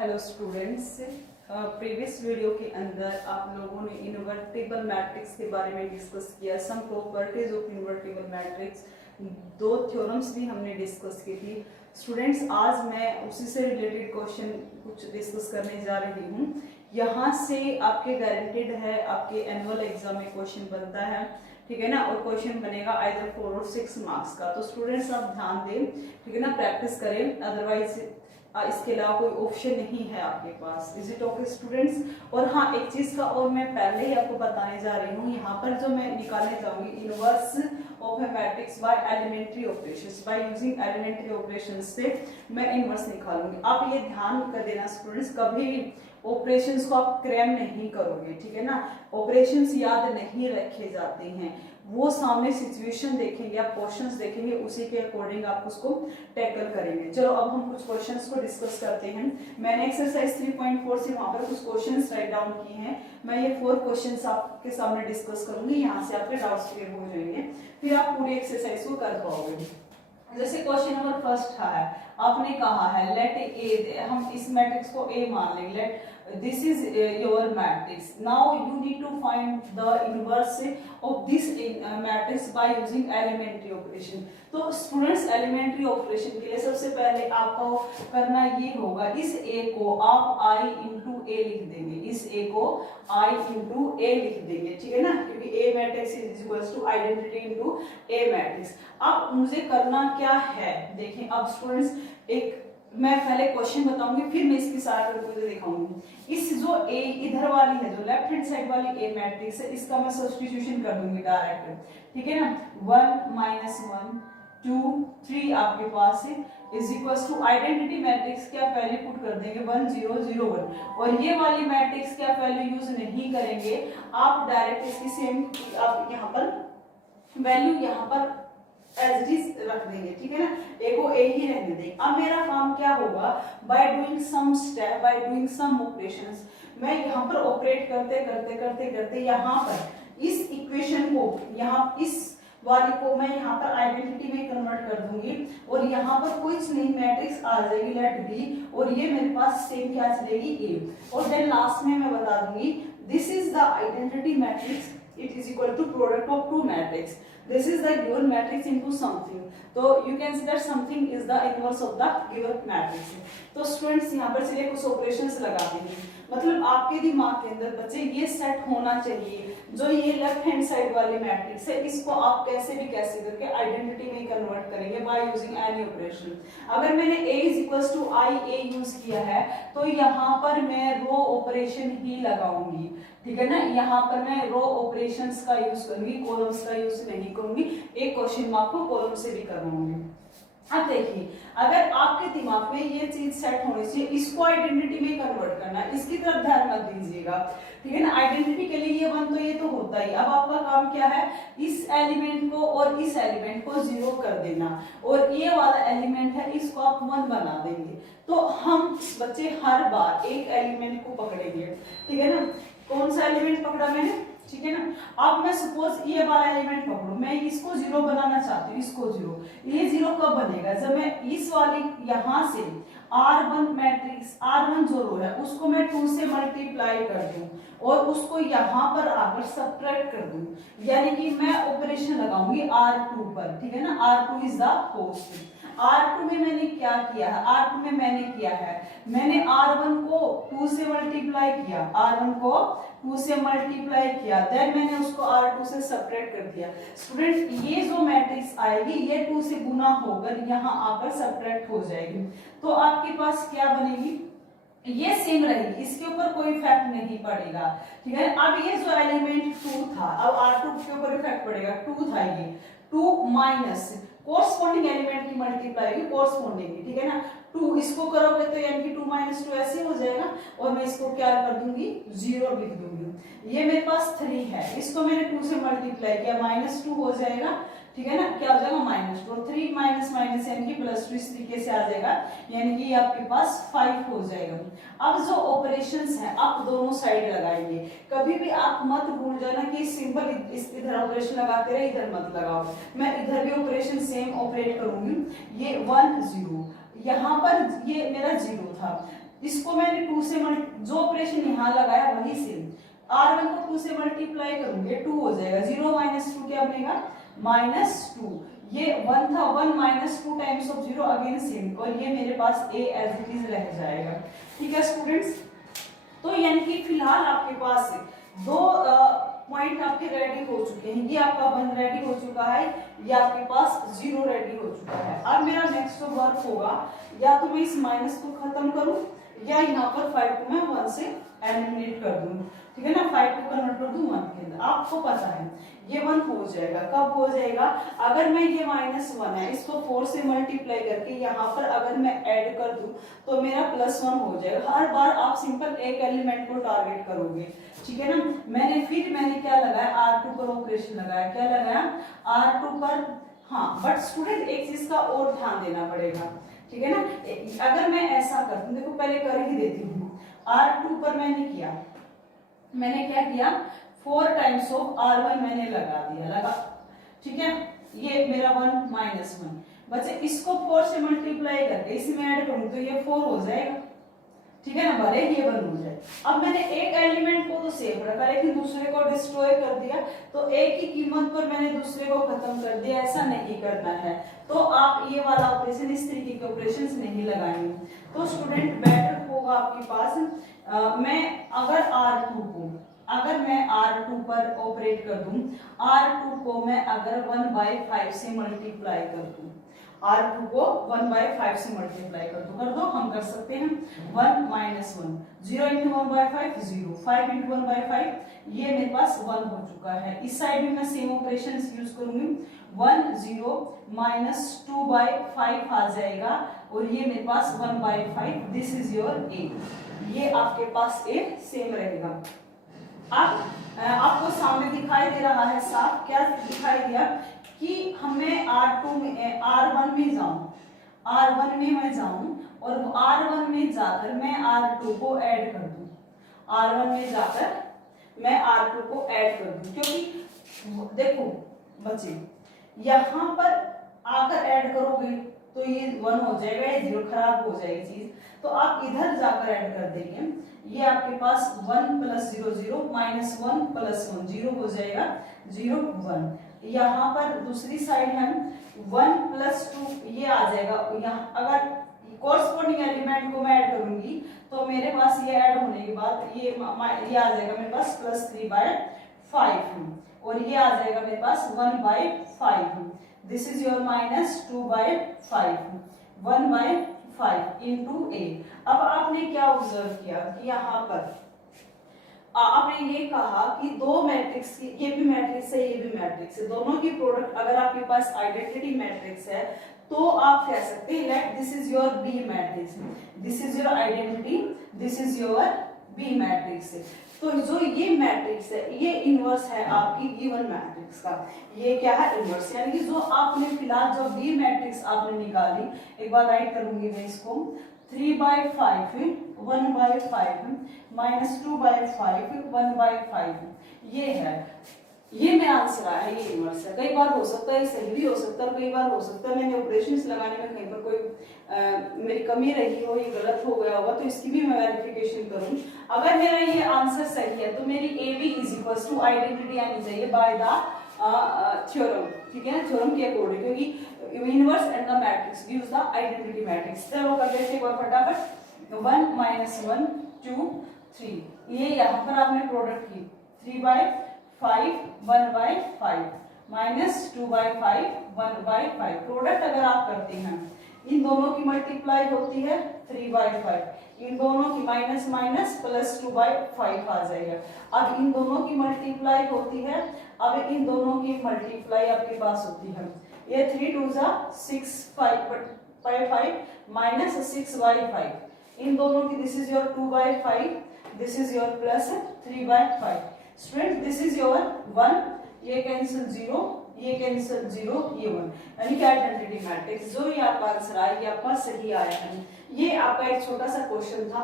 Hello students, previous video के अंदर आप लोगों ने इन्वर्टिबल मैट्रिक्स के बारे में डिस्कस किया। Some properties of invertible matrix, दो थ्योरम्स भी हमने डिस्कस की थी। स्टूडेंट्स, आज मैं उसी से रिलेटेड क्वेश्चन कुछ डिस्कस करने जा रही हूँ। यहाँ से आपके गारंटेड है आपके एनुअल एग्जाम में क्वेश्चन बनता है, ठीक है ना। और क्वेश्चन बनेगा आइदर 4 और 6 मार्क्स का। तो स्टूडेंट्स आप ध्यान दें, ठीक है ना, प्रैक्टिस करें, अदरवाइज इसके अलावा कोई ऑप्शन नहीं है आपके पास। Is it okay students? और हाँ, एक चीज का और मैं पहले ही आपको बताने जा रही हूँ, यहाँ पर जो मैं निकालने जाऊंगी inverse of a matrix by elementary operations, by using elementary operations से मैं इनवर्स निकालूंगी। आप ये ध्यान कर देना स्टूडेंट्स, कभी ऑपरेशंस को आप क्रैम नहीं करोगे, ठीक है ना। ऑपरेशंस याद नहीं रखे जाते हैं, वो सामने सिचुएशन देखेंगे, आप क्वेश्चंस देखेंगे, उसी के अकॉर्डिंग आप उसको टैकल करेंगे। चलो अब हम कुछ क्वेश्चंस को डिस्कस करते हैं। मैंने एक्सरसाइज 3.4 से वहां पर कुछ क्वेश्चंस राइट डाउन किए हैं। मैं ये 4 क्वेश्चंस आपके सामने डिस्कस करूंगी, यहाँ से आपके डाउट्स क्लियर हो जाएंगे, फिर आप पूरी एक्सरसाइज को कर पाओगे। जैसे क्वेश्चन नंबर फर्स्ट है, आपने कहा है लेट ए, हम इस मैट्रिक्स को ए मान लेंगे, late this is your matrix. Now you need to find the inverse of this matrix by using elementary operation. तो स्टूडेंट्स, एलिमेंट्री ऑपरेशन के लिए सबसे पहले आपको करना ये होगा, इस a को आप i इंटू ए लिख देंगे, इस a को i इंटू ए लिख देंगे, ठीक है ना, क्योंकि a matrix is equals to identity into a matrix. अब मुझे करना क्या है, देखें। अब स्टूडेंट्स, एक मैं पहले क्वेश्चन बताऊंगी, फिर मैं इसकी सारी करके दिखाऊंगी। इस जो ए इधर वाली है, जो लेफ्ट हैंड साइड वाली ए मैट्रिक्स है, इसका मैं सब्स्टिट्यूशन कर दूंगी डायरेक्ट, ठीक है ना। 1 -1 2 3 आपके पास है is equals to identity matrix क्या वैल्यू पुट कर देंगे 1 0 0 1, और ये वाली मैट्रिक्स क्या वैल्यू यूज नहीं करेंगे, आप डायरेक्ट इसकी सेम आप यहाँ पर वैल्यू यहाँ पर एज इट इज रख देंगे, ठीक है ना, ए को ए ही रहने देंगे। अब मेरा काम क्या होगा, by doing some step, by doing some operations, मैं यहाँ पर ऑपरेट करते करते करते करते यहाँ पर इस इक्वेशन को, यहाँ इस वाली को मैं यहाँ पर आइडेंटिटी में कन्वर्ट कर दूंगी, और यहाँ पर कोई नई मैट्रिक्स आ जाएगी लेट बी, और ये मेरे पास सेम क्या चलेगी ए, और देन लास्ट में मैं बता दूंगी this is the identity matrix, it is equal to product of two matrix. This is the given matrix into something. So you can see that something is the inverse of the given matrix. तो students यहाँ पर चलिए कुछ operations लगा देंगे। मतलब आपके दिमाग के अंदर बच्चे ये सेट होना चाहिए, जो ये लेफ्ट हैंड साइड वाली मैट्रिक्स है, इसको आप कैसे भी कैसे करके आइडेंटिटी में कन्वर्ट करेंगे बाय यूजिंग एनी ऑपरेशन। अगर मैंने a is equals to I A use किया है, तो यहाँ पर मैं रो ऑपरेशन ही लगाऊंगी, ठीक है ना। यहाँ पर मैं रो ऑपरेशंस का यूज करूंगी, कॉलम्स का यूज नहीं करूंगी। एक क्वेश्चन में आपको कॉलम से भी करवाऊंगी। अब देखिए, अगर आपके दिमाग में ये चीज सेट होनी चाहिए, इसको आइडेंटिटी में कन्वर्ट करना, इसकी तरफ ध्यान मत दीजिएगा, ठीक है ना। आइडेंटिटी के लिए ये 1 तो ये तो होता ही। अब आपका काम क्या है, इस एलिमेंट को और इस एलिमेंट को 0 कर देना, और ये वाला एलिमेंट है इसको आप 1 बना देंगे। तो हम बच्चे हर बार एक एलिमेंट को पकड़ेंगे, ठीक है ना। कौन सा एलिमेंट पकड़ा मैंने, ठीक है ना। अब मैं सपोज ये वाला एलिमेंट पकड़ू, मैं इसको 0 बनाना चाहती हूँ, इसको 0। ये 0 कब बनेगा, जब मैं इस वाली यहाँ से R1 मैट्रिक्स, R1 जो रो है उसको मैं 2 से मल्टीप्लाई कर दूं, और उसको यहाँ पर आकर सब्ट्रैक्ट कर दूं, यानी कि मैं ऑपरेशन लगाऊंगी R2 पर, ठीक है ना। R2 is the host. R2 में मैंने क्या किया है, R2 में मैंने किया है, मैंने R1 को 2 से मल्टीप्लाई किया, R1 को 2 से मल्टीप्लाई किया, देन मैंने उसको R2 से सब्ट्रैक्ट कर दिया। स्टूडेंट, ये जो मैट्रिक्स आएगी ये 2 से गुना होकर यहाँ आकर सब्ट्रैक्ट हो जाएगी, तो आपके पास क्या बनेगी, ये सेम रहेगी, इसके ऊपर कोई इफेक्ट नहीं पड़ेगा, ठीक है। अब ये जो एलिमेंट 2 था, अब R2 के ऊपर इफेक्ट पड़ेगा, 2 था ये, 2 माइनस कोरस्पॉन्डिंग एलिमेंट की मल्टीप्लाई की कोरस्पॉन्डिंग, ठीक है ना। 2 इसको करोगे तो यानी कि 2 - 2 ऐसे हो जाएगा, और मैं इसको क्या कर दूंगी 0 लिख दूंगी। ये मेरे पास 3 है, इसको मैंने 2 से मल्टीप्लाई किया, -2 हो जाएगा, ठीक है ना। क्या हो जाएगा -2, और 3 माइनस माइनस यानी कि +2 इस तरीके से आ जाएगा, यानी कि आपके पास 5 हो जाएगा। अब जो ऑपरेशंस हैं आप दोनों साइड लगाएंगे, कभी भी आप मत भूल जाना कि सिंपल इधर ऑपरेशन लगाते रहे, इधर मत लगाओ। मैं इधर भी ऑपरेशन सेम ऑपरेट करूंगी, ये 1 0, यहाँ पर ये मेरा 0 था, इसको मैंने 2 से जो ऑपरेशन यहाँ लगाया वही सेम, R1 को 2 से मल्टीप्लाई करूंगे 2 हो जाएगा, 0 माइनस 2 क्या बनेगा -2, ये 1 था, 1 minus 2 times of 0 again same, और ये मेरे पास A एज इट इज रह जाएगा। ठीक है स्टूडेंट्स, तो यानी कि फिलहाल आपके पास दो पॉइंट आपके रेडी हो चुके हैं, ये आपका 1 रेडी हो चुका है, ये आपके पास 0 रेडी हो चुका है। अब मेरा नेक्स्ट वर्क होगा, या तो मैं इस माइनस को खत्म करूं या यहाँ पर 5 को मैं 1 से एलिमिनेट कर दूं, ठीक है ना, 5 को कन्वर्ट कर दूं 1 के अंदर। आपको पता है ये 1 हो जाएगा, कब हो जाएगा, अगर मैं ये -1 है इसको 4 से मल्टीप्लाई करके यहाँ पर अगर मैं ऐड कर दूं तो मेरा +1 हो जाएगा। हर बार आप सिंपल एक एलिमेंट को टारगेट करोगे, ठीक है ना। मैंने क्या लगाया, R2 पर ऑपरेशन लगाया, क्या लगाया R2 पर। हाँ बट स्टूडेंट एक चीज का और ध्यान देना पड़ेगा, ठीक है ना। अगर मैं ऐसा कर दूं, देखो पहले कर ही देती हूँ, R2 पर मैंने क्या किया 4 टाइम्स ऑफ R1 मैंने लगा, ठीक है, ये मेरा 1 -1 बचे, इसको 4 से मल्टीप्लाई करके इसमें ऐड करूं तो ये 4 हो जाएगा, ठीक है ना, भले ये 1 हो जाए। अब मैंने एक एलिमेंट को तो सेव रखा लेकिन दूसरे को डिस्ट्रॉय कर दिया, तो एक ही कीमत पर मैंने दूसरे को खत्म कर दिया, ऐसा नहीं करना है। तो आप ये वाला ऑपरेशन, इस तरीके के ऑपरेशंस नहीं लगाएंगे। तो स्टूडेंट बेटर होगा आपके पास मैं R2 पर ऑपरेट कर दूं, R2 को मैं अगर 1/5 से मल्टीप्लाई कर दूं, R2 को 1/5 से मल्टीप्लाई कर दो, हम कर सकते हैं 1 - 1, 0 × 1/5 0, 5 × 1/5, ये मेरे पास 1 हो चुका है। इस साइड में मैं सेम ऑपरेशंस यूज करूंगी, 1 0 -2/5 आ जाएगा, और ये मेरे पास 1/5, दिस इज योर A, ये आपके पास A सेम रहेगा। आपको सामने दिखाई दे रहा है साफ, क्या दिखाई दिया कि हमें R1 में मैं जाऊं और R1 में जाकर मैं R2 को ऐड कर दूं, R1 में जाकर मैं R2 को ऐड कर दूं, क्योंकि देखो बच्चे यहाँ पर आकर ऐड करोगे तो ये 1 हो जाएगा, ये 0 खराब हो जाएगी चीज, तो आप इधर जाकर ऐड कर देंगे, ये आपके पास 1 + 0 0 -1 + 1 0 हो जाएगा, 0 1। यहाँ पर दूसरी साइड है 1 + 2 ये आ जाएगा, यहाँ अगर कोरस्पोंडिंग एलिमेंट को मैं ऐड करूंगी तो मेरे पास ये ऐड होने के बाद ये आ जाएगा मेरे पास +3/5, और ये आ जाएगा मेरे पास 1/5, दिस इज योर -2/5, 1/5 × A। अब आपने क्या ऑब्जर्व किया कि यहाँ पर आपने ये कहा कि दो मैट्रिक्स की, ये भी मैट्रिक्स है, ये भी मैट्रिक्स है, दोनों की प्रोडक्ट अगर आपके पास आइडेंटिटी मैट्रिक्स है तो आप कह सकते हैं late this is your B matrix, this is your identity, this is your B matrix. तो जो ये मैट्रिक्स है ये इनवर्स है आपकी गिवन मैट्रिक्स का, ये क्या है इनवर्स, यानी कि जो आपने फिलहाल जो B मैट्रिक्स आपने निकाली, एक बार राइट करूंगी मैं इसको, 3/5 1/5 -2/5 1/5, ये है, ये मेरा आंसर आया है, ये इनवर्स है। कई बार हो सकता है सही भी हो सकता है, कई बार हो सकता है मैंने ऑपरेशंस लगाने में कहीं पर कोई मेरी कमी रही हो, ये गलत हो गया होगा, तो इसकी भी मैं वेरिफिकेशन करूं। अगर मेरा ये आंसर सही है तो मेरी AB = आइडेंटिटी आनी चाहिए बाय द थ्योरम, ठीक है ना, थ्योरम के अकॉर्डिंग, क्योंकि inverse and the matrix gives the identity matrix. चलो कर लेते हैं फटाफट, 1 - 1 2 3, ये यहाँ पर आपने प्रोडक्ट की 3/5 1/5 -2/5 1/5, प्रोडक्ट अगर आप करते हैं इन दोनों की मल्टीप्लाई होती है 3/5, इन दोनों की माइनस +2/5 आ जाएगा। अब इन दोनों की मल्टीप्लाई होती है, अब इन दोनों की मल्टीप्लाई आपके पास होती है, ये 3 2 6 5 -6/5, इन दोनों की this is your 2/5, this is your +3/5। Student this is your 1, ये कैंसिल 0, ये कैंसिल 0, ये 1, यानी कि आइडेंटिटी मैट्रिक्स। जो ये आपका आंसर आया ये आपका सही आया है। ये आपका एक छोटा सा क्वेश्चन था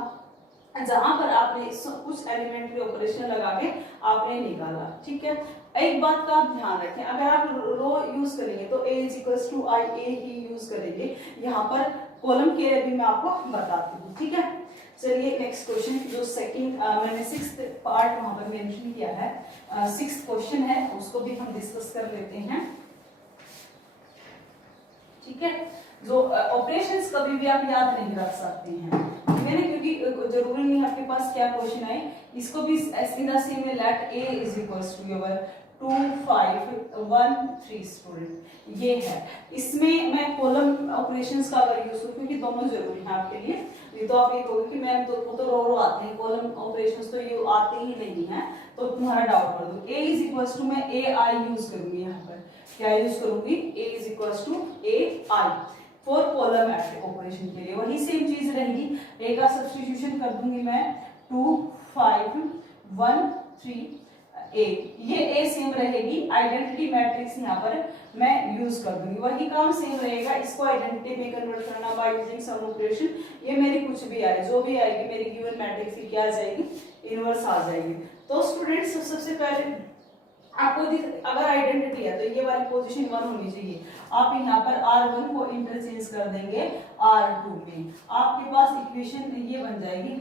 जहां पर आपने कुछ एलिमेंट्री ऑपरेशन लगा के आपने निकाला, ठीक है। एक बात का आप ध्यान रखें, अगर आप रो यूज करेंगे तो A = IA ही यूज करेंगे, यहाँ पर कॉलम के लिए भी मैं आपको बताती हूँ, ठीक है। चलिए नेक्स्ट क्वेश्चन, जो सेकंड मैंने 6th पार्ट वहां पर मेंशन किया है, 6th क्वेश्चन है, उसको भी हम डिस्कस कर लेते हैं। ठीक है, जो ऑपरेशंस कभी भी आप याद नहीं रख सकते हैं, ठीक है ना, क्योंकि जरूरी नहीं आपके पास क्या क्वेश्चन आए, इसको भी in the same way let a is equals to your 2 5 1 3 student, ये है। इसमें मैं कॉलम ऑपरेशंस का अगर यूज करूं, क्योंकि दोनों जरूरी है आपके लिए, ये तो आप ये कहोगे कि मैम तो रो आते हैं, कॉलम ऑपरेशंस तो ये आते ही नहीं है, तो तुम्हारा डाउट कर दो। a इज इक्वल्स टू मैं ai यूज करूंगी, यहाँ पर क्या यूज करूंगी, a is equals to ai for column operation के लिए। वही सेम चीज रहेगी, a का सब्स्टिट्यूशन कर दूंगी मैं 2 5 1 3 a, ये a सेम रहेगी, आइडेंटिटी मैट्रिक्स यहाँ पर मैं यूज कर दूंगी, वही काम सेम रहेगा। इसको आइडेंटिटी में कन्वर्ट करना बाय यूजिंग सम ऑपरेशन, ये मेरी कुछ भी आए, जो भी आएगी मेरी गिवन मैट्रिक्स की क्या आ जाएगी, इनवर्स आ जाएगी। तो स्टूडेंट्स सबसे पहले आपको अगर आइडेंटिटी है तो ये वाली पोजीशन 1 होनी चाहिए, आप यहाँ पर r1 को इंटरचेंज कर देंगे r2 में, आपके पास इक्वेशन ये बन जाएगी।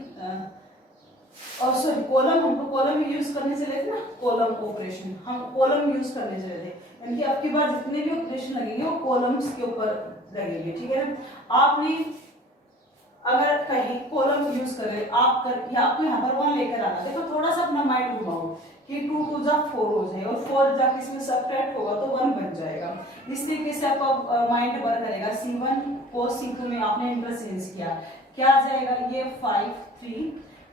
और सॉरी कॉलम, हम तो कॉलम यूज करने से लेते ना, कॉलम ऑपरेशन हम कॉलम यूज करने से लेते, यानी कि आपकी बार जितने भी ऑपरेशन लगेंगे वो कॉलम्स के ऊपर लगेंगे, ठीक है ना। आपने अगर कहीं कॉलम यूज कर रहे आपको यहाँ पर 1 लेकर आना, देखो थोड़ा सा अपना माइंड घुमाओ कि 2 2 जा 4 हो जाए, और 4 जाके इसमें सब्ट्रैक्ट होगा तो 1 बन जाएगा। इस तरीके से आपका माइंड वर्क करेगा। C1 को C2 में आपने इंटरचेंज किया, क्या आ जाएगा, ये 5 3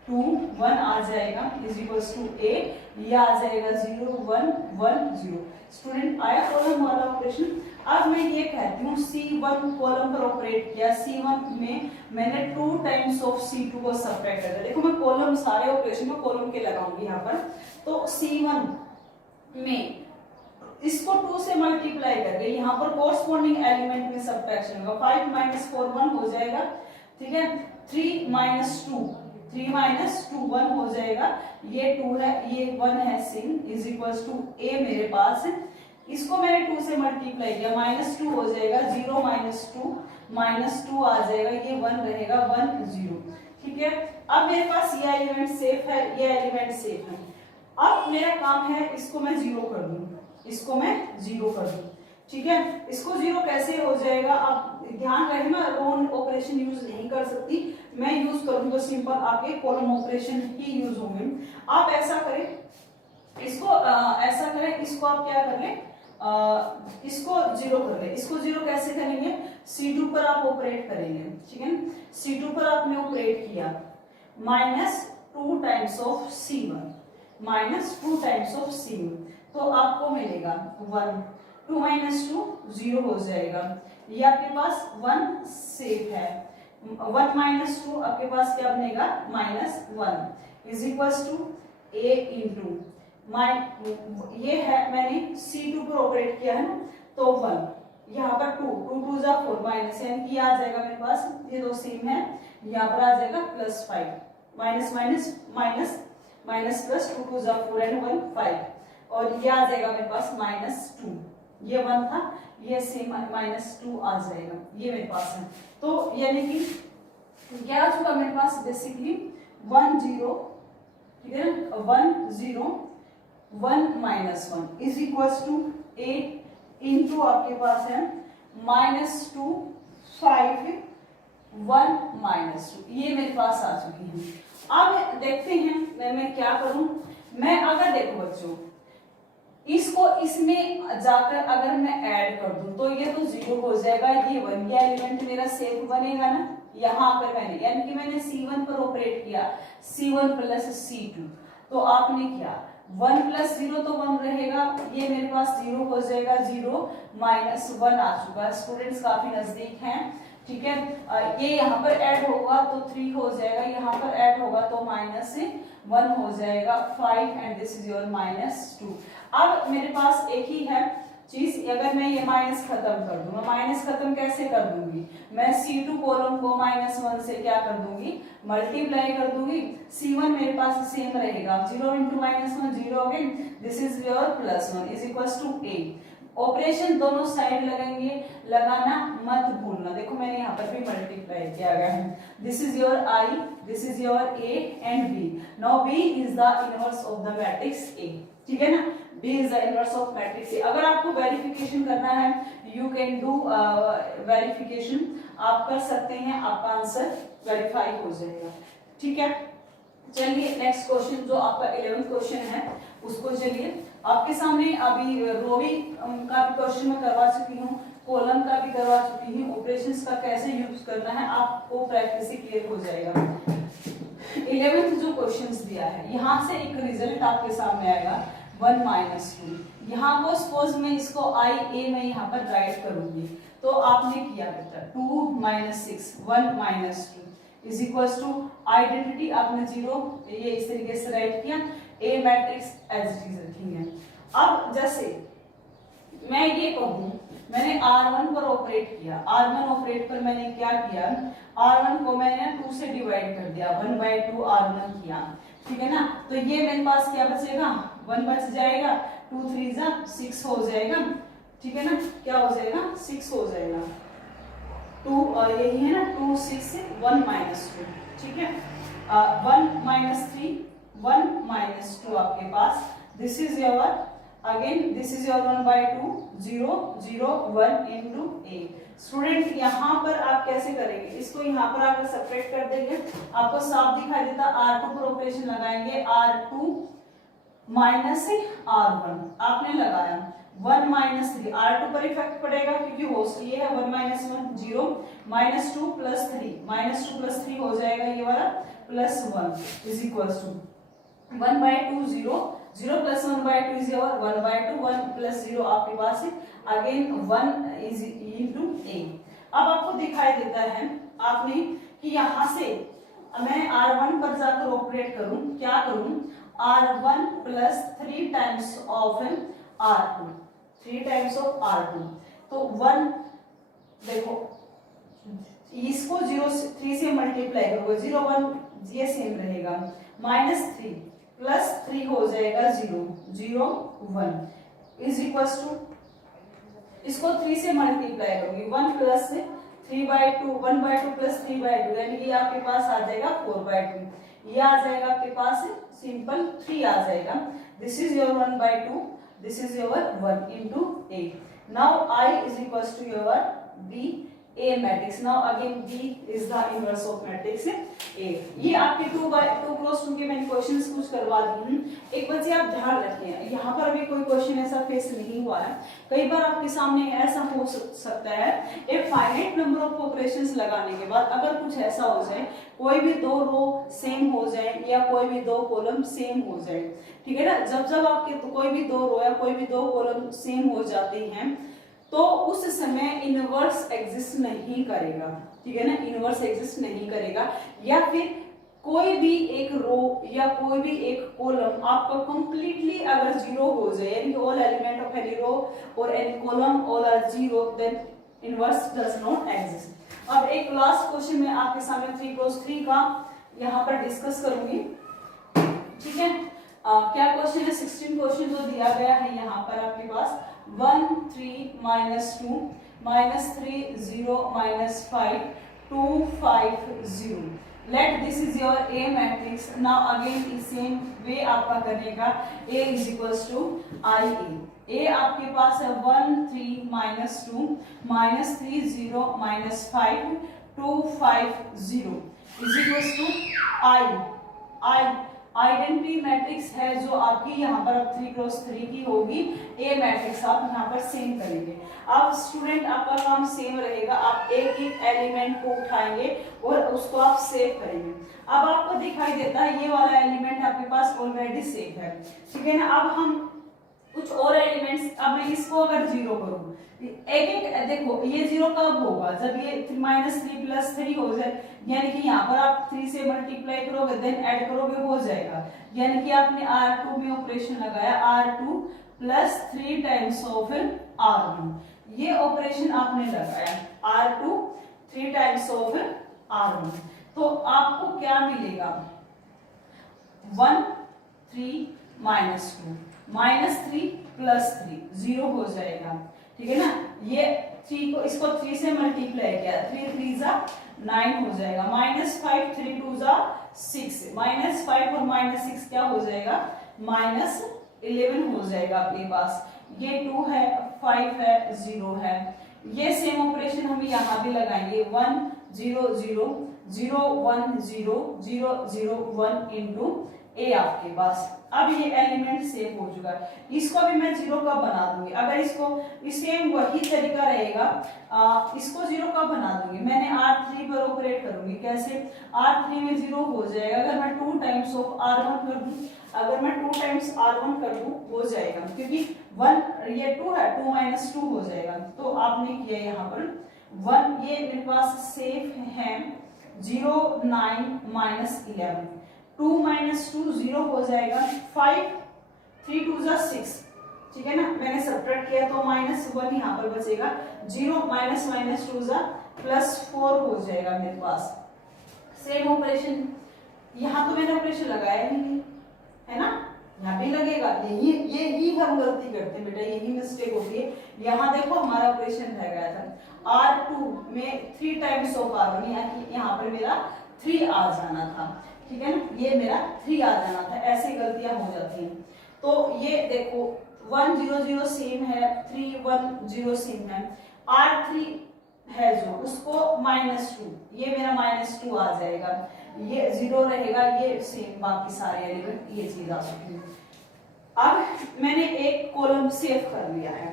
2 1 आ जाएगा इज इक्वल्स टू a, ये आ जाएगा 0 1 1 0। स्टूडेंट आया कॉलम वाला ऑपरेशन। अब मैं ये कहती हूँ C1 कॉलम पर ऑपरेट किया, C1 में मैंने 2 टाइम्स ऑफ C2 को सब्ट्रैक्ट कर दिया। देखो मैं कॉलम सारे ऑपरेशन को कॉलम के लगाऊंगी यहाँ पर, तो C1 में इसको 2 से मल्टीप्लाई करके यहाँ पर कोरस्पॉन्डिंग एलिमेंट में सब्ट्रैक्शन होगा, 5 माइनस 4 1 हो जाएगा, ठीक है। 3 माइनस 2 3 माइनस 2 1 हो जाएगा, ये 2 है ये 1 है, सिन इज इक्वल्स टू a मेरे पास है। इसको मैंने 2 से मल्टीप्लाई किया, माइनस 2 हो जाएगा, 0 माइनस 2 आ जाएगा, ये 1 रहेगा 1 0, ठीक है। अब मेरे पास ये एलिमेंट सेफ है, ये एलिमेंट सेफ है। अब मेरा काम है इसको मैं 0 कर दूं, इसको मैं 0 कर दूं, ठीक है। इसको 0 कैसे हो जाएगा, अब ध्यान रहे ना, रोन ऑपरेशन यूज नहीं कर सकती, मैं यूज करूंगा सिंपल आपके कॉलम ऑपरेशन ही यूज होंगे। आप ऐसा करें, इसको ऐसा करें, इसको आप क्या कर लें, इसको 0 कर लें। इसको 0 कैसे करेंगे, C2 पर आप ऑपरेट करेंगे, ठीक है। C2 पर आपने ऑपरेट किया, -2 times of C1, -2 times of C1, तो आपको मिलेगा 1, 2 माइनस 2 0 हो जाएगा, ये आपके पास 1 सेफ है, 1 माइनस 2 आपके पास क्या बनेगा, -1 is equals to a into ये है, मैंने C2 पर ऑपरेट किया है ना, तो 1 यहाँ पर 2 2 जा 4 माइनस, यानी कि आ जाएगा मेरे पास, ये 2 सेम है, यहाँ पर आ जाएगा +5, minus minus minus minus plus 2 जा 4 एंड 1 5, और ये आ जाएगा मेरे पास -2, ये 1 था, ये सेम -2 आ जाएगा, ये मेरे पास है। तो यानी कि क्या आ चुका मेरे पास, बेसिकली 1 0, ठीक है ना, 1 0 1 -1 इज इक्वल्स टू 8 इंटू आपके पास है -2 5 1 -2, ये मेरे पास आ चुकी है। अब देखते हैं मैं क्या करूं, मैं अगर देखो बच्चों इसको इसमें जाकर अगर मैं ऐड कर दूं तो ये तो 0 हो जाएगा, ये 1, ये एलिमेंट मेरा सेफ बनेगा ना, यहाँ पर मैंने यानी कि मैंने C1 पर ऑपरेट किया, C1 प्लस C2, तो आपने क्या 1 प्लस 0 तो 1 रहेगा, ये मेरे पास 0 हो जाएगा, 0 -1 आ चुका। स्टूडेंट्स काफी नजदीक हैं, ठीक है। ये यहाँ पर ऐड होगा तो 3 हो जाएगा, यहाँ पर ऐड होगा तो -1 हो जाएगा 5, एंड दिस इज योर -2। अब मेरे पास एक ही है चीज, अगर मैं ये माइनस खत्म कर दूं, मैं माइनस खत्म कैसे कर दूंगी, मैं C2 कॉलम को -1 से क्या कर दूंगी, मल्टीप्लाई कर दूंगी। C1 मेरे पास सेम रहेगा, 0 into -1 0 again, this is your +1 is equals to 8। Operation दोनों साइड लगेंगे, लगाना मत भूलना। देखो मैंने यहाँ पर भी मल्टीप्लाई किया गया है। This is your I, this is your A and B। Now B is the inverse of the matrix A, ठीक है ना। B is the inverse of matrix A। अगर आपको वेरिफिकेशन करना है, यू कैन डू वेरिफिकेशन, आप कर सकते हैं, आपका आंसर वेरीफाई हो जाएगा, ठीक है। चलिए नेक्स्ट क्वेश्चन जो आपका 11th क्वेश्चन है उसको चलिए आपके सामने अभी रो भी का भी क्वेश्चन मैं करवा चुकी हूँ, कॉलम का भी करवा चुकी हूँ। ऑपरेशंस का कैसे यूज करना है आपको प्रैक्टिस से क्लियर हो जाएगा। 11th जो क्वेश्चंस दिया है यहाँ से एक रिजल्ट आपके सामने आएगा 1 - 2। यहाँ को सपोज मैं इसको I A में यहाँ पर राइट करूंगी, तो आपने किया बेटा 2 - 6 1 - 2 इज इक्वल टू आइडेंटिटी आपने 0 ये इस तरीके से राइट किया, ए मैट्रिक्स एज इट इज रखेंगे। अब जैसे मैं ये कहूं, मैंने R1 पर ऑपरेट किया, R1 ऑपरेट पर मैंने क्या किया, R1 को मैंने 2 से डिवाइड कर दिया, 1/2 R1 किया, ठीक है ना। तो ये मेरे पास क्या बचेगा, 1 बच जाएगा, 2 3 जा 6 हो जाएगा, ठीक है ना। क्या हो जाएगा, 6 हो जाएगा। 2 यही है ना, 2 6 1 - 2, ठीक है। 1 - 3 1 - 2 आपके पास, this is your again this is your 1/2 0 0 1 into a। Student यहाँ पर आप कैसे करेंगे, इसको यहाँ पर अगर सेपरेट कर देंगे आपको साफ दिखाई देता। R2 पर ऑपरेशन लगाएंगे, R2 माइनस R1 आपने लगाया, 1 - 3 R2 पर इफेक्ट पड़ेगा क्योंकि होस्ट ये है, 1 - 1 0 -2 + 3 -2 + 3 हो जाएगा ये वाला +1 is equal to 1/2 0 0 + 1/2 is your 1/2 1 + 0 आपके पास है अगेन 1 इज इनटू a। अब आपको दिखाई देता है आपने कि यहाँ से मैं R1 पर जाकर ऑपरेट करूं, क्या करूं, R1 + 3 times of R2 3 times of R2। तो 1 देखो इसको 0 से 3 से मल्टीप्लाई करोगे, 0 1 ये सेम रहेगा, -3 + 3 हो जाएगा 0 0 1 इज इक्वल टू, इसको 3 से मल्टीप्लाई करोगे, 1 + 3/2 1/2 + 3/2 यानी कि आपके पास आ जाएगा 4/2, ये आ जाएगा आपके पास सिंपल 3 आ जाएगा। This is your 1/2, this is your 1 into a। Now I is equal to your B A matrix. Now again B is the inverse of matrix A। ये आपके 2x2 के मैंने क्वेश्चंस कुछ करवा दी हूं। एक बच्चे आप ध्यान रखें, यहाँ पर अभी कोई क्वेश्चन ऐसा फेस नहीं हुआ है। कई बार आपके सामने ऐसा हो सकता है एक फाइनाइट नंबर ऑफ ऑपरेशंस लगाने के बाद अगर कुछ ऐसा हो जाए, कोई भी 2 रो सेम हो जाए या कोई भी 2 कॉलम सेम हो जाए, ठीक है ना। जब आपके कोई भी 2 रो या कोई भी 2 कॉलम सेम हो जाते हैं तो उस समय इनवर्स एग्जिस्ट नहीं करेगा, ठीक है ना, इनवर्स एग्जिस्ट नहीं करेगा। या फिर कोई भी एक रो या कोई भी एक कॉलम आपका कंप्लीटली अगर 0 हो जाए, यानी all element of any row और any column all are 0, then inverse does not exist. अब एक लास्ट क्वेश्चन मैं आपके सामने 3x3 का यहाँ पर डिस्कस करूंगी, ठीक है। क्या क्वेश्चन है, 16 क्वेश्चन जो दिया गया है यहाँ पर आपके पास 1 3 - 2 -3 0 -5 2 5 0। Let this is your A matrix. Now again इस सेम वे आपका करने का, A is equals to IA। A आपके पास है 1 3 - 2 -3 0 -5 2 5 0 is equals to I identity matrix है जो आपकी यहाँ पर अब 3x3 की होगी। A मैट्रिक्स आप यहाँ पर सेम करेंगे। अब स्टूडेंट आपका काम सेम रहेगा, आप एक एक एलिमेंट को उठाएंगे और उसको आप सेव करेंगे। अब आपको दिखाई देता है ये वाला एलिमेंट आपके पास ऑलरेडी सेव है, ठीक है ना। अब हम कुछ और एलिमेंट्स, अब मैं इसको अगर 0 करूँ, एक एक देखो ये 0 कब होगा, जब ये -3 + 3 हो जाए, यानी कि यहाँ पर आप 3 से मल्टीप्लाई करोगे देन ऐड करोगे हो जाएगा, यानी कि आपने R2 में ऑपरेशन लगाया, R2 + 3 टाइम्स ऑफ R1, ये ऑपरेशन आपने लगाया R2 3 टाइम्स ऑफ R1, तो आपको क्या मिलेगा 1 3 - 2 -3 +3 0 हो जाएगा, ठीक है ना। ये 3 को इसको 3 से मल्टीप्लाई किया, 3 3 जा 9 हो जाएगा, -5 3 2 जा 6, -5 और -6 क्या हो जाएगा, -11 हो जाएगा आपके पास। ये 2 है, 5 है, 0 है। ये सेम ऑपरेशन हम यहाँ भी लगाएंगे, 1 0 0 0 1 0 0 0 1 इंटू ए आपके पास। अब ये एलिमेंट सेम हो चुका है, इसको भी मैं 0 का बना दूंगी। अगर इसको सेम वही तरीका रहेगा, इसको 0 का बना दूंगी। मैंने R3 पर ऑपरेट करूंगी, कैसे, R3 में 0 हो जाएगा अगर मैं 2 टाइम्स ऑफ R1 कर दूं, अगर मैं 2 टाइम्स R1 कर दूं हो जाएगा, क्योंकि 1 ये 2 है, 2 - 2 हो जाएगा। तो आपने किया यहाँ पर 1, ये मेरे पास सेफ है 0 9 -11, 2 - 2 0 हो जाएगा, 5 3 2 जा 6, ठीक है ना। मैंने सब्ट्रैक्ट किया तो -1 यहाँ पर बचेगा, 0 -2 जा +4 हो जाएगा मेरे पास। सेम ऑपरेशन यहाँ तो मैंने ऑपरेशन लगाया नहीं है ना, यहाँ भी लगेगा। यही हम गलती करते हैं बेटा, यही मिस्टेक होती है। यहाँ देखो हमारा ऑपरेशन रह गया था R2 में 3 टाइम्स ऑफ R1, यहाँ पर मेरा 3 आ जाना था, ठीक है ना, ये मेरा 3 आ जाना था। ऐसे गलतियां हो जाती हैं। तो ये देखो 1 0 0 सेम है, 3 1 0 सेम है, R3 है जो उसको -2, ये मेरा -2 आ जाएगा, ये 0 रहेगा, ये सेम बाकी सारे एलिमेंट ये चीज आ सकती है। अब मैंने एक कॉलम सेव कर लिया है,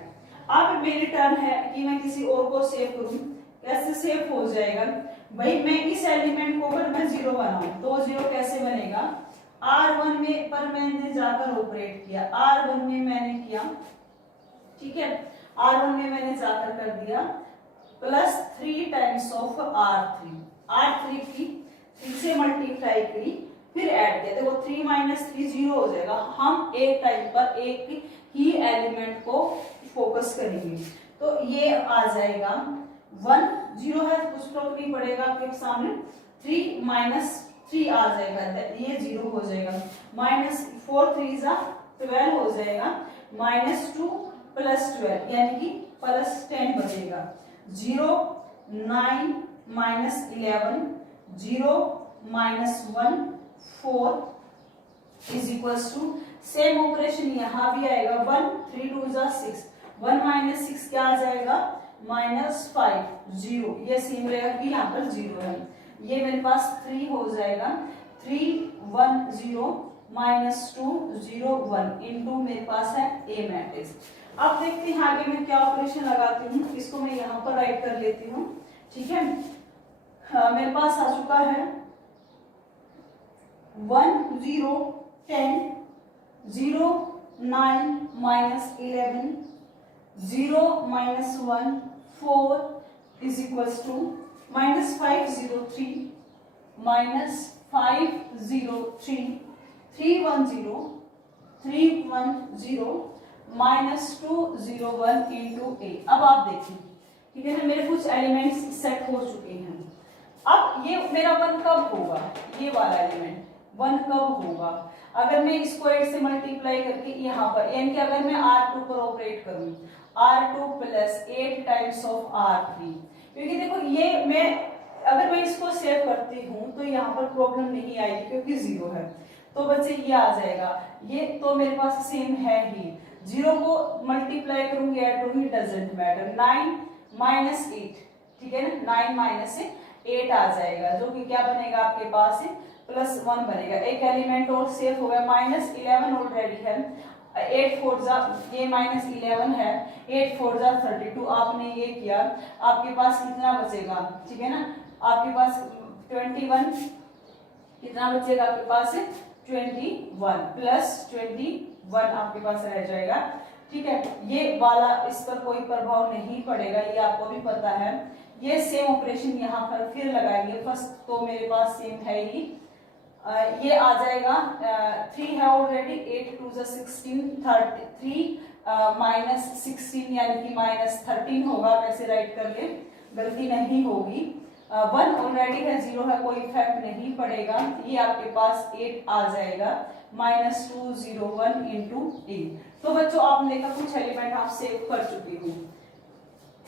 अब मेरी टर्न है कि मैं किसी और को सेव करूं। कैसे सेव हो जाएगा भाई, मैं इस एलिमेंट को अगर मैं 0 बनाऊं तो 0 कैसे बनेगा, R1 में पर मैंने जाकर ऑपरेट किया, R1 में मैंने किया, ठीक है, R1 में मैंने जाकर कर दिया +3 टाइम्स ऑफ R3 की 3 से मल्टीप्लाई करी, फिर ऐड किया। देखो 3 - 3 0 हो जाएगा। हम एक टाइम पर एक ही एलिमेंट को फोकस करेंगे, तो ये आ जाएगा 1 0 है, कुछ फर्क नहीं पड़ेगा आपके सामने, 3 - 3 आ जाएगा, ये 0 हो जाएगा, -4 3 जा 12 हो जाएगा, -2 + 12 यानी कि +10 बचेगा, 0 9 -11 0 -1 4 is equals to, same operation यहाँ भी आएगा, 1 3 2 जा 6, 1 - 6 क्या आ जाएगा, -5 0, ये सेम रहेगा कि यहाँ पर 0 है। ये मेरे पास 3 हो जाएगा, 3 1 0 -2 0 1 इंटू मेरे पास है ए मैट्रिक्स। अब देखते हैं आगे मैं क्या ऑपरेशन लगाती हूँ, इसको मैं यहाँ पर राइट कर लेती हूँ, ठीक है। मेरे पास आ चुका है 1 0 10 0 9 -11 0 -1 4 is equals to -5 0 3 -5 0 3 3 1 0 3 1 0 -2 0 1 इंटू ए। अब आप देखिए, ठीक है ना, मेरे कुछ एलिमेंट्स सेट हो चुके हैं। अब ये मेरा 1 कब होगा, ये वाला एलिमेंट 1 कब होगा, अगर मैं इसको 8 से मल्टीप्लाई करके यहाँ पर, यानी कि अगर मैं R2 पर ऑपरेट करूँ, R2 + 8 टाइम्स ऑफ R3, क्योंकि देखो ये मैं अगर मैं इसको सेव करती हूँ तो यहाँ पर प्रॉब्लम नहीं आएगी क्योंकि 0 है, तो बच्चे ये आ जाएगा, ये तो मेरे पास सेम है ही, 0 को मल्टीप्लाई करूंगी ऐड करूंगी डजंट मैटर, 9 - 8, ठीक है ना, 9 - 8 आ जाएगा, जो कि क्या बनेगा आपके पास +1 बनेगा। एक एलिमेंट और सेव हो गया, -11 ऑलरेडी है, 8 4 जा, ये -11 है, 8 4 जा 32, आपने ये किया, आपके पास कितना बचेगा, ठीक है ना, आपके पास 21, कितना बचेगा आपके पास 21 + 21 आपके पास रह जाएगा, ठीक है। ये वाला इस पर कोई प्रभाव नहीं पड़ेगा, ये आपको भी पता है। ये सेम ऑपरेशन यहाँ पर फिर लगाएंगे, फर्स्ट तो मेरे पास सेम है ही, ये आ जाएगा 3 है ऑलरेडी, 8 2 जा 16 3 -16 यानी कि -13 होगा, वैसे राइट कर ले, गलती नहीं होगी। 1 ऑलरेडी है, 0 है, कोई इफेक्ट नहीं पड़ेगा, ये आपके पास 8 आ जाएगा, -2 0 1 इंटू 8, तो बच्चों आपने देखा कुछ एलिमेंट आप सेव कर चुकी हूँ।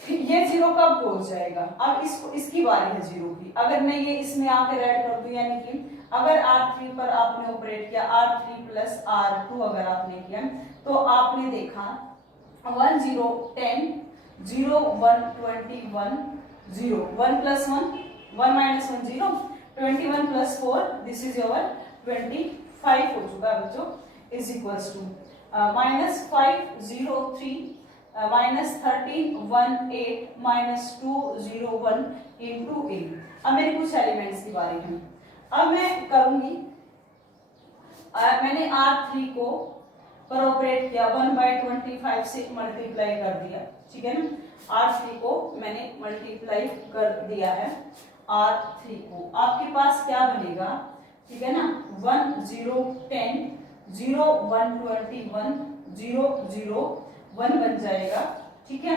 ये 0 कब हो जाएगा, अब इसकी बारी है 0 की। अगर मैं ये इसमें आकर ऐड कर दूं, यानी कि अगर R3 पर आपने ऑपरेट किया, R3 प्लस R2 अगर आपने किया, तो आपने देखा 1 0 10 0 1 21 0 1 plus 1 1 minus 1 0 21 plus 4 this is your 25 हो चुका है बच्चों, is equals to minus 5 0 3 minus 13 1 8 minus 2 0 1 into 8। अब मेरे कुछ एलिमेंट्स की बारी है। अब मैं करूंगी, मैंने R3 को पर ऑपरेट किया 1/25 से मल्टीप्लाई कर दिया, ठीक है ना। R3 को मैंने मल्टीप्लाई कर दिया है, R3 को आपके पास क्या बनेगा, ठीक है ना। 1 0 10 0 1 21 0 0 1 बन जाएगा, ठीक है।